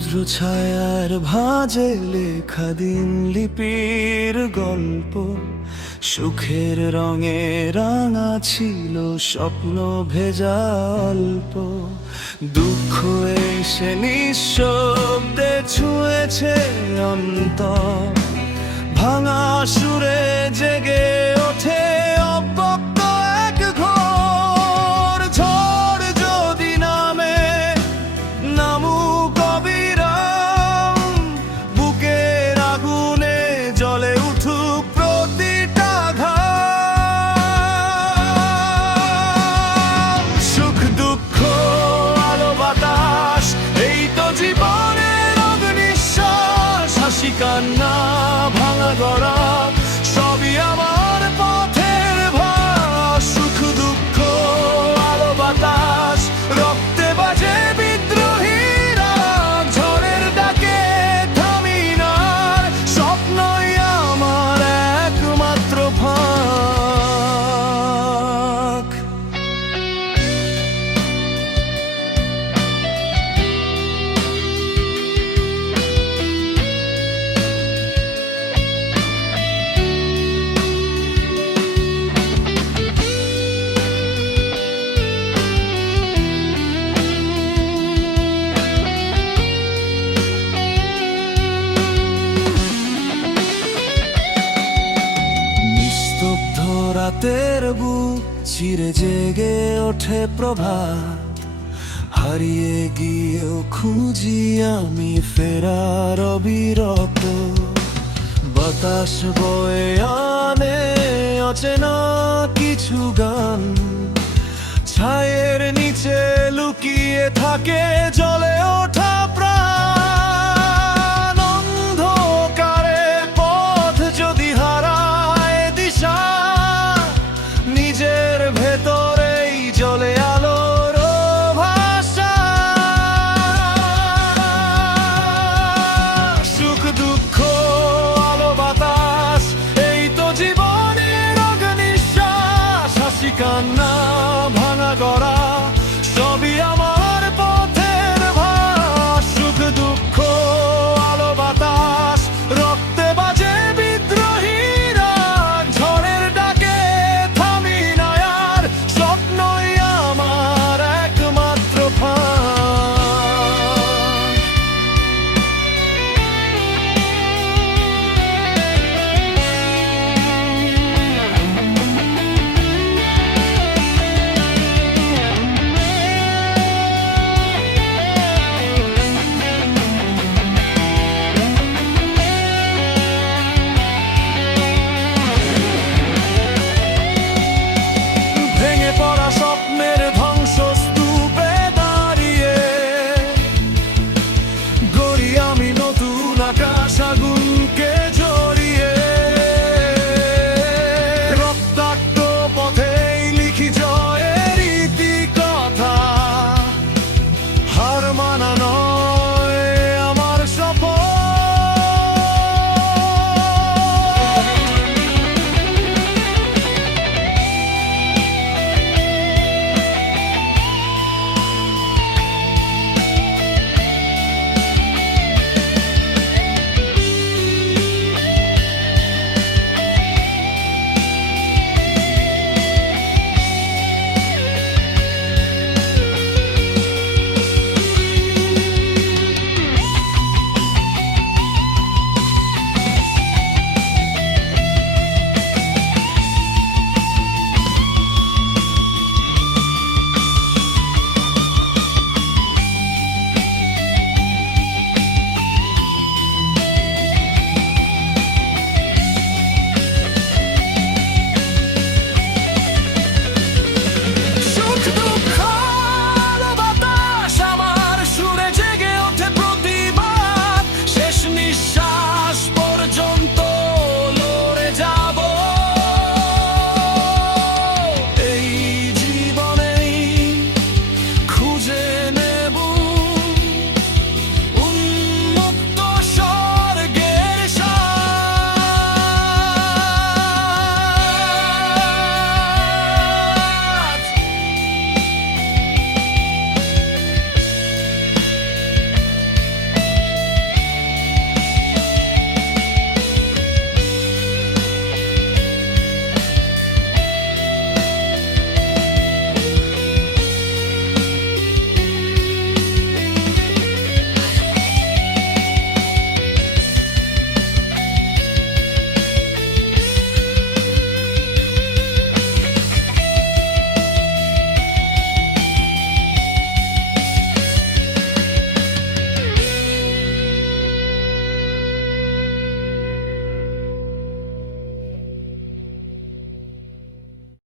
রৌদ্র ছায়ার ভাঁজে লেখা দিন লিপির গল্প, সুখের রঙে রাঙা ছিল স্বপ্ন ভেজা অল্প। দুঃখ এসে নিঃশব্দে ছুঁয়েছে অন্তর, ভাঙা সুরে জেগে ওঠে অব্যক্ত এক ঘোর। ঝড় যদি নামে নামুক অবিরাম, বুকের আগুনে জ্বলে উঠুক প্রতিটা ঘাম। সুখ দুঃখ আলো বাতাস, এই তো জীবনের অগ্নিশ্বাস। হাসি কান্না ভাঙা গড়া সবই আমার পথের ভাস। সুখ দুঃখ আলো বাতাস, রক্তে বাজে বিদ্রোহীরা। ঝড়ের ডাকে থামি না, স্বপ্নই আমার একমাত্র ফাঁক। নিস্তব্ধ রাতের বুক চিরে জেগে ওঠে প্রভাত। হারিয়ে গিয়েও খুঁজি আমি ফেরার অবিরত। বাতাস বয়ে আনে অচেনা কিছু গান, ছায়ের নিচে লুকিয়ে থাকে জ্বলে ওঠা